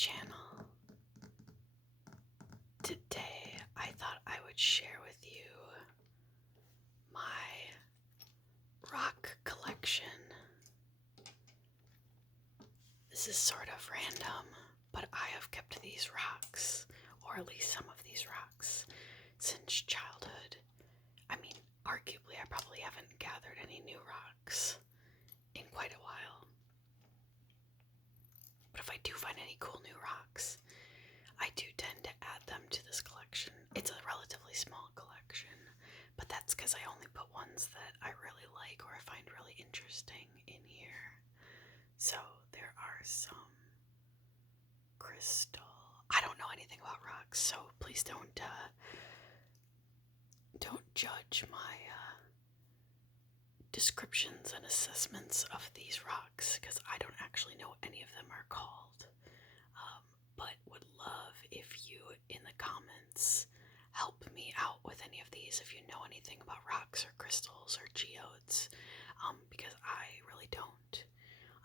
channel. Today I thought I would share with you my rock collection. This is sort of random, but I have kept these rocks, or at least some of these rocks, since childhood. I mean, arguably I probably haven't gathered any new rocks in quite a while. But if I do find any cool new rocks, I do tend to add them to this collection. It's a relatively small collection, but that's because I only put ones that I really like or I find really interesting in here. So there are some crystal. I don't know anything about rocks, so please don't judge my descriptions and assessments of these rocks, because I don't actually know what any of them are called. But would love if you in the comments help me out with any of these if you know anything about rocks or crystals or geodes, because I really don't.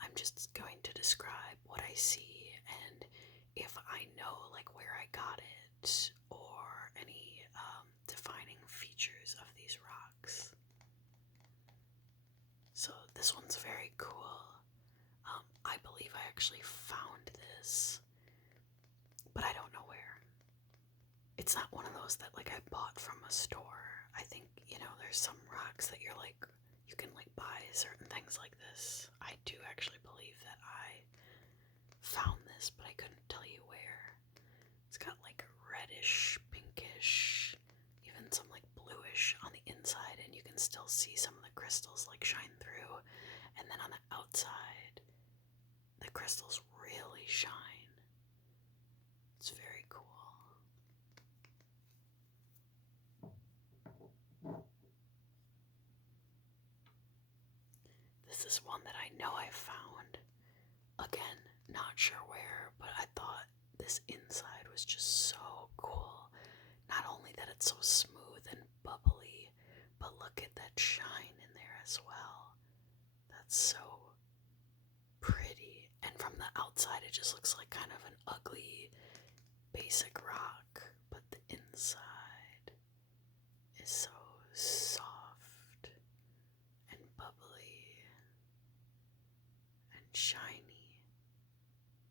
I'm just going to describe what I see, and if I know like where I got it or any defining features of these rocks. So this one's very cool. I believe I actually found this, but I don't know where. It's not one of those that like I bought from a store. I think, there's some rocks that you're like, you can like buy certain things like this. I do actually believe that I found this, but I couldn't tell you where. It's got like a reddish, pinkish, even some like bluish on the inside, and you can still see some of the crystals like shine through. And then on the outside, the crystals really shine. It's very cool. This is one that I know I found. Again, not sure where, but I thought this inside was just so cool. Not only that it's so smooth and bubbly, but look at that shine in there as well. That's so pretty. And from the outside, it just looks like kind of an ugly, basic rock, but the inside is so soft and bubbly and shiny.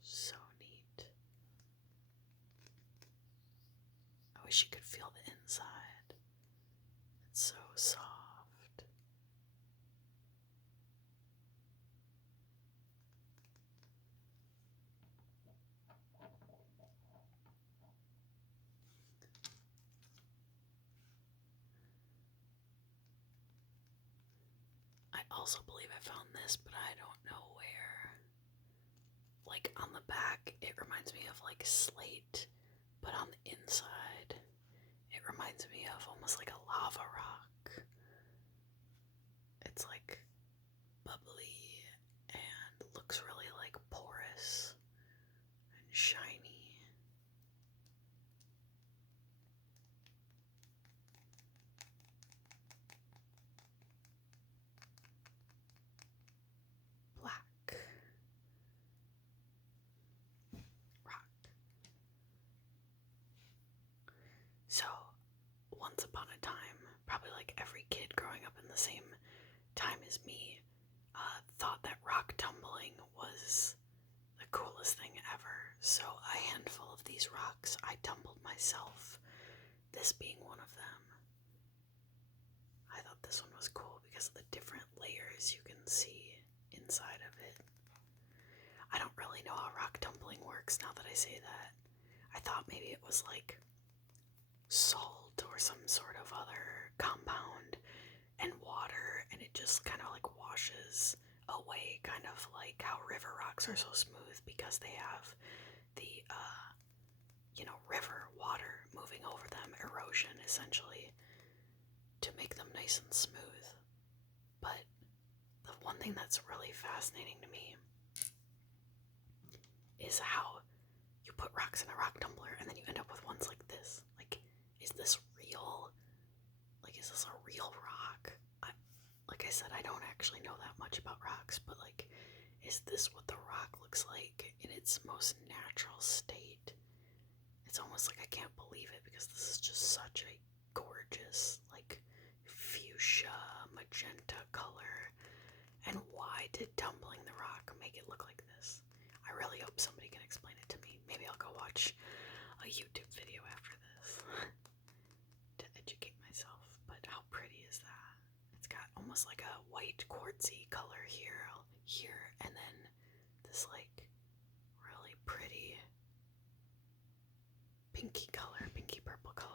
So neat. I wish you could feel the inside. It's so soft. I also believe I found this, but I don't know where. Like on the back, it reminds me of like slate, but on the inside, it reminds me of almost like a lava rock. It's like bubbly and looks really like porous and shiny. Black rock. So, once upon a time, probably like every kid growing up in the same time as me, thought that rock tumbling was the coolest thing ever. So a handful of these rocks I tumbled myself, this being one of them. I thought this one was cool because of the different layers you can see inside of it. I don't really know how rock tumbling works now that I say that. I thought maybe it was like salt or some sort of other compound and water, and it just kind of like washes away, kind of like how river rocks are so smooth because they have the river water moving over them, erosion essentially, to make them nice and smooth. But the one thing that's really fascinating to me is how you put rocks in a rock tumbler and then you end up with ones like this. Like, is this real? Like, is this a real rock? Like I said, I don't actually know that much about rocks, but like, is this what the rock looks like in its most natural state? It's almost like I can't believe it because this is just such a gorgeous, like, fuchsia, magenta color. And why did tumbling the rock make it look like this? I really hope somebody can explain it to me. Maybe I'll go watch a YouTube video after this to educate myself. But how pretty is that? It's got almost like a white quartzy color here, and then this like really pretty pinky color, pinky purple color.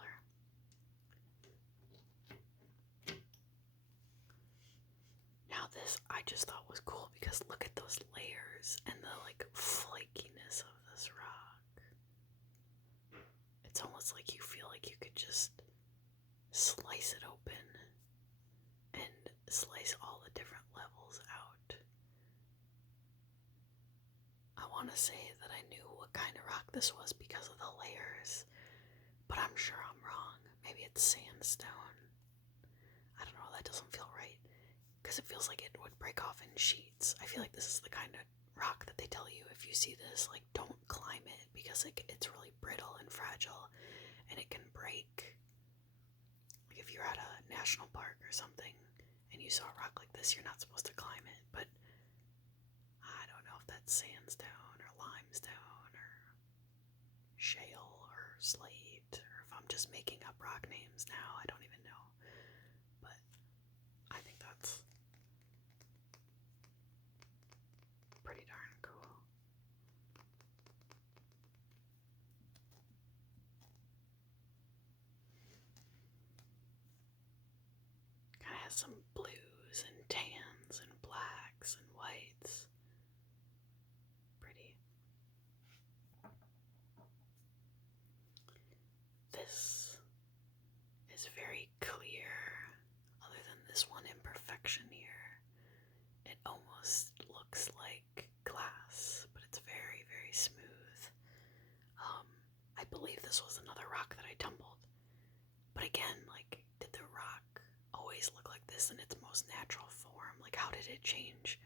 Now this I just thought was cool because look at those layers and the like flakiness of this rock. It's almost like you feel like you could just slice it open and slice all the different levels out. I want to say that I knew what kind of rock this was because of the layers, but I'm sure I'm wrong. Maybe it's sandstone. I don't know, that doesn't feel right because it feels like it would break off in sheets. I feel like this is the kind of rock that they tell you if you see this, like, don't climb it because it's really brittle and fragile and it can break. Like if you're at a national park or something and you saw a rock like this, you're not supposed to climb it, but I don't know if that's sandstone or limestone or shale or slate, or if I'm just making up rock names now. I don't even know. But I think that's pretty darn cool. Kind of has some blues and tans and blacks and whites. Pretty. This is very clear, other than this one imperfection here. It almost looks like glass, but it's very, very smooth. I believe this was another rock that I tumbled. But again, like, did the rock always look like this in its most natural form? Like, how did it change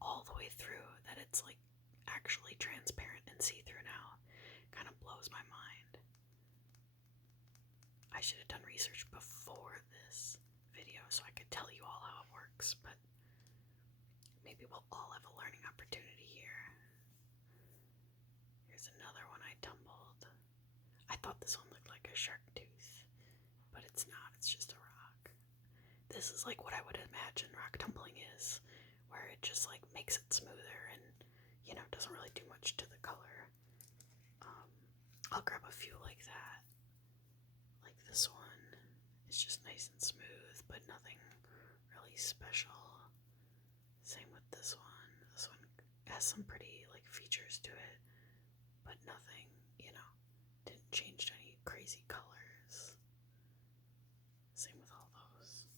all the way through that it's, like, actually transparent and see-through now? Kind of blows my mind. I should have done research before this video so I could tell you all how it works, but maybe we'll all have a learning opportunity here. Here's another one I tumbled. I thought this one looked like a shark tooth, but it's not, it's just a rock. This is like what I would imagine rock tumbling is, where it just like makes it smoother and, you know, doesn't really do much to the color. I'll grab a few like that. Like this one is just nice and smooth, but nothing really special. Same with this one. This one has some pretty like features to it, but nothing, you know, didn't change to any crazy colors. Same with all those.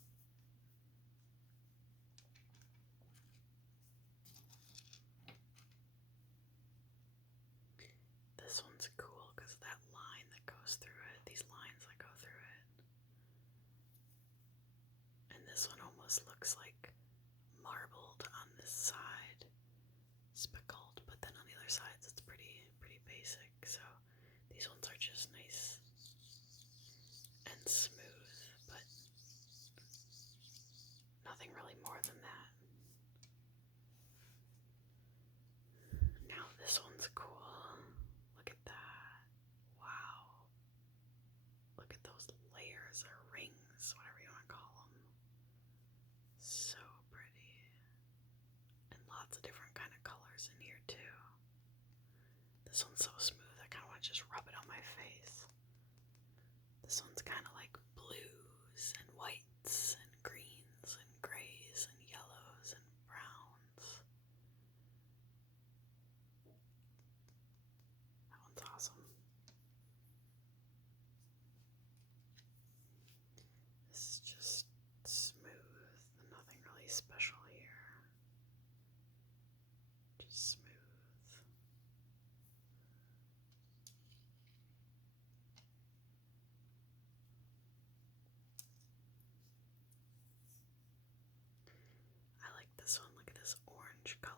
This one's cool because of that line that goes through it, these lines that go through it. And this one almost looks like marbled on this side, speckled, but then on the other sides it's pretty basic. So these ones are just nice and smooth, but nothing really more than that. Now this one's cool. Look at that. Wow. Look at those layers or rings, whatever you want to call them. So pretty. And lots of different kind of colors in here too. This one's so smooth, I kind of want to just rub it on my face. This one's kind of like blues and whites and greens and grays and yellows and browns. That one's awesome. This is just smooth, nothing really special here. Just smooth. I like this one. Look at this orange color.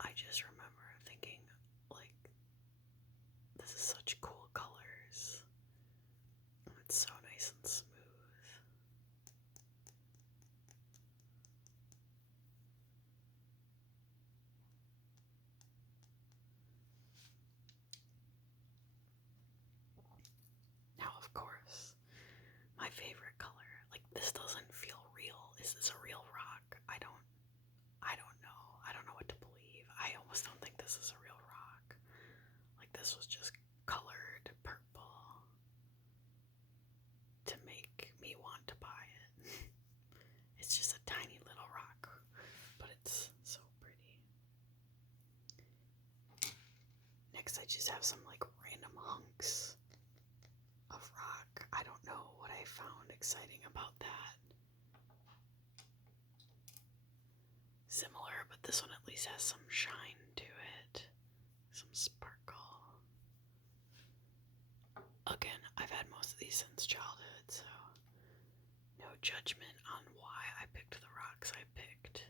I just remember thinking, like, this is such cool colors. It's so nice and smooth. Now, of course, my favorite color, like, this doesn't feel real. Is this a real rock? I don't know. I don't know what to believe. I almost don't think this is a real rock. Like, this was just colored purple to make me want to buy it. It's just a tiny little rock, but it's so pretty. Next, I just have some like random hunks of rock. I don't know what I found exciting about that. Similar, but this one at least has some shine to it, some sparkle. Again, I've had most of these since childhood, so no judgment on why I picked the rocks I picked.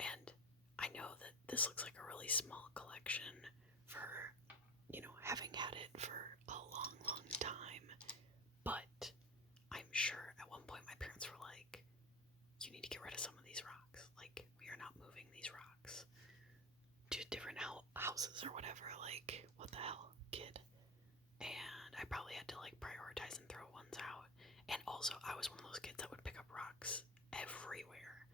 And I know that this looks like a really small collection for, having had it for a long, long time, but I'm sure at one point my parents were like, you need to get rid of some of these rocks. Like, we are not moving these rocks to different houses or whatever. Like, what the hell, kid? And I probably had to like prioritize and throw ones out. And also, I was one of those kids that would pick up rocks everywhere.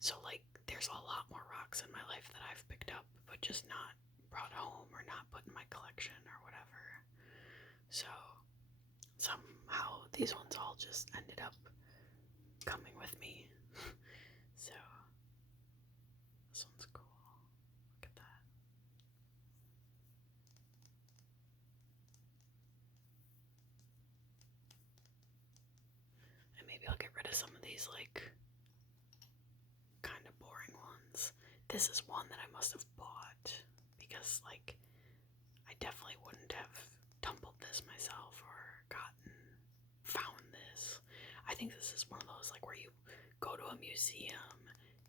So like, there's a lot more rocks in my life that I've picked up, but just not brought home or not put in my collection or whatever. So somehow these ones all just ended up coming with me. So this one's cool. Look at that. And maybe I'll get rid of some of these like kind of boring ones. This is one that I must have bought because like I definitely wouldn't have tumbled this myself or found this. I think this is one of those like where you go to a museum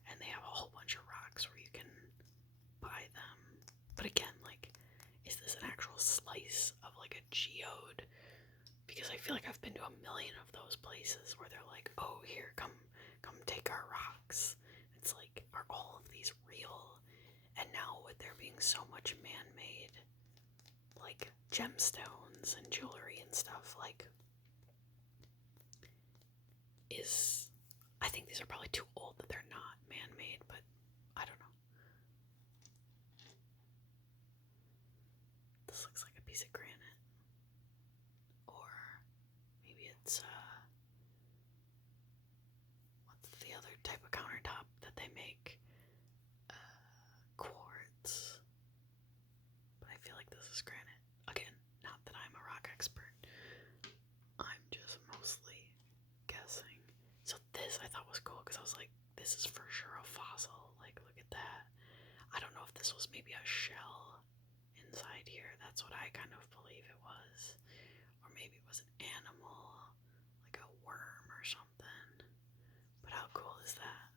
and they have a whole bunch of rocks where you can buy them. But again, like, is this an actual slice of like a geode? Because I feel like I've been to a million of those places where they're like, oh, here, come take our rocks. It's like, are all of these real? And now with there being so much man-made, like gemstones and jewelry and stuff, like, I think these are probably too old that they're not man-made, but I don't know. This looks like a piece of granite. Or maybe it's, what's the other type of countertop that they make? Quartz. But I feel like this is granite. Again, not that I'm a rock expert. I'm just mostly guessing. So this I thought was cool because I was like, this is for sure a fossil. Like, look at that. I don't know if this was maybe a shell inside here. That's what I kind of believe it was. Or maybe it was an animal, like a worm or something. But how cool is that?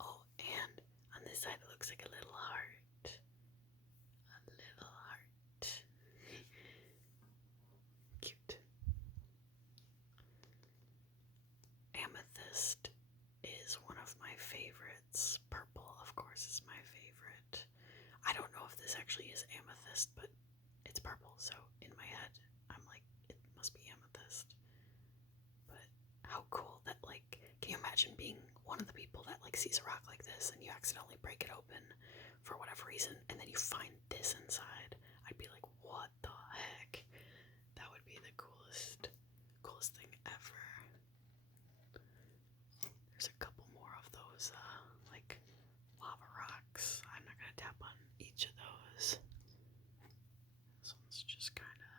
Oh, and on this side it looks like a little heart. A little heart. Cute. Amethyst is one of my favorites. Purple, of course, is my favorite. I don't know if this actually is amethyst, but it's purple, so in my head, I'm like, it must be amethyst. But how cool that, like, can you imagine being one of the people that, like, sees a rock like this and you accidentally break it open for whatever reason, and then you find this inside? I'd be like, what the heck? That would be the coolest thing ever. There's a couple more of those, like, lava rocks. I'm not gonna tap on each of those. This one's just kinda...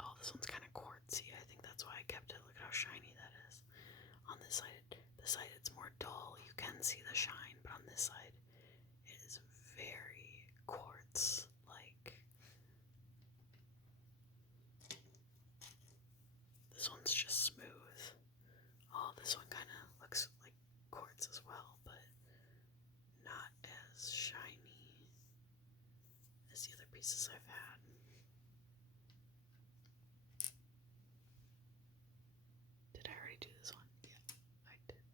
Oh, this one's kinda quartzy. I think that's why I kept it. Look at how shiny that is. On this side it's more dull. You can see the shine, but on this side it is very quartz-like. This one's just smooth. Oh, this pieces I've had. Did I already do this one? Yeah, I did.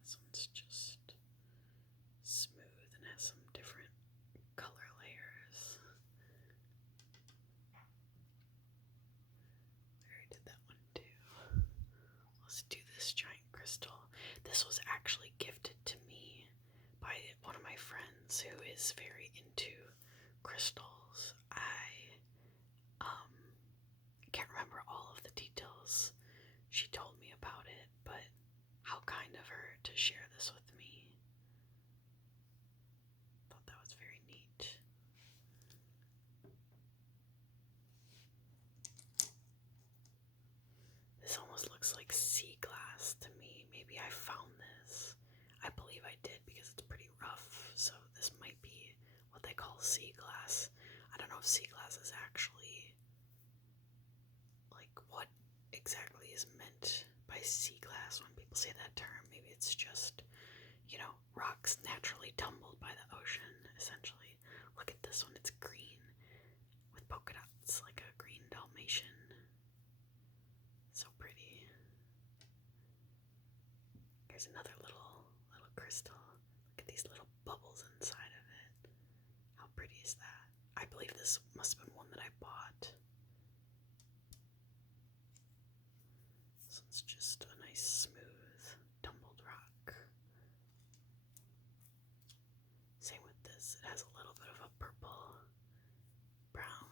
This one's just smooth and has some different color layers. I already did that one too. Let's do this giant crystal. This was actually gifted to me by one of my friends who is very into crystals. I can't remember all of the details she told me about it, but how kind of her to share this with me. Thought that was very neat. This almost looks like sea glass to me. Maybe I found this. I believe I did because it's pretty rough, so this might be what they call sea glass. I don't know if sea glass is actually like what exactly is meant by sea glass when people say that term. Maybe it's just, rocks naturally tumbled by the ocean, essentially. Look at this one, it's green with polka dots, like a green Dalmatian. So pretty. Here's another little crystal. Look at these little bubbles inside of it. How pretty is that? I believe this must have been one that I bought. This one's just a nice smooth tumbled rock. Same with this. It has a little bit of a purple brown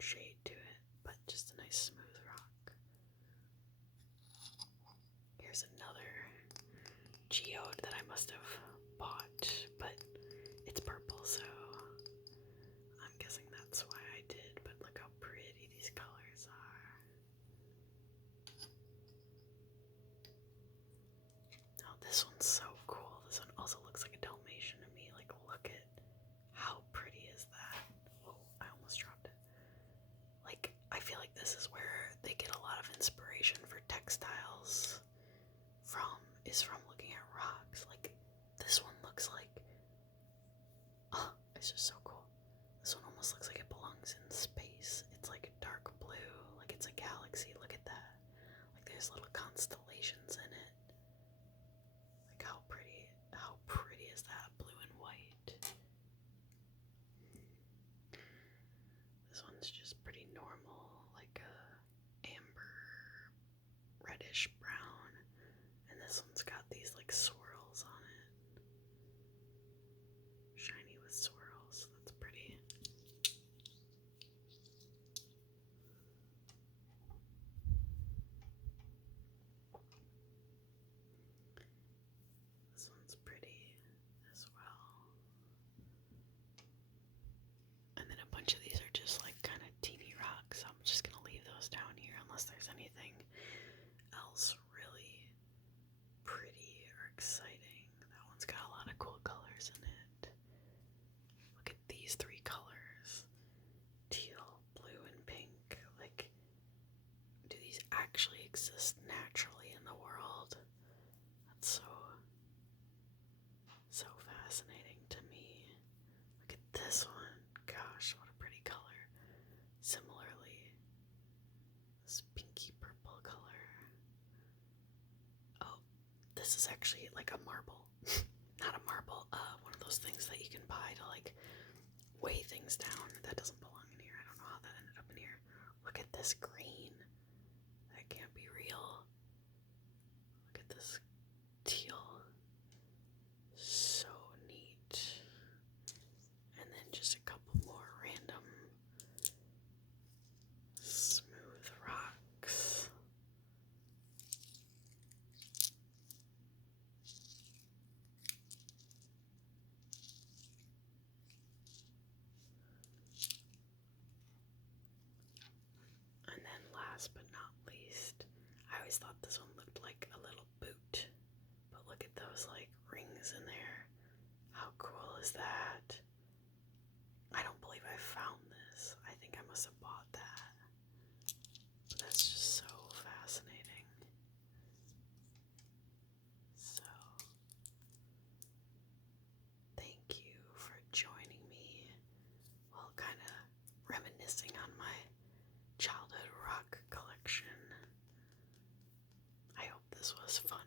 shade to it, but just a nice smooth rock. Here's another geode that I must have bought, but it's purple, so I'm guessing that's why I did. But look how pretty these colors are. Oh, this one's so cool. This one also looks like a Dalmatian to me. Like, look at how pretty is that? Whoa, I almost dropped it. Like, I feel like this is where they get a lot of inspiration for textiles from looking at rocks. Like, this one looks like, it's just so cool. This one almost looks like it belongs in space. It's like a dark blue, like it's a galaxy. Look at that. Like there's little constellations in it. Like how pretty is that? Blue and white. This one's just pretty normal, like a amber reddish brown. And this one's got these like swirls on it. Shiny with swirls. That's pretty. This one's pretty as well. And then a bunch of these are just like kind of teeny rocks. So I'm just gonna leave those down here unless there's anything else really pretty or exciting. That one's got a lot of cool colors in it. Look at these three colors. Teal, blue, and pink. Like, do these actually exist naturally in the world? That's so fascinating to me. Look at this one. Gosh, what a pretty color. Similarly, this pinky purple color. Oh, this is actually like a marble. Not a marble, one of those things that you can buy to like weigh things down. That doesn't belong in here. I don't know how that ended up in here. Look at this green. That can't be real. Look at this teal. So neat. And then just a couple more random smooth rocks. And then last but not least, I always thought this one looked like a little boot. But look at those like rings in there. How cool is that? I don't believe I found this. I think I must have bought that. But that's just so fascinating. So, thank you for joining me while this was fun.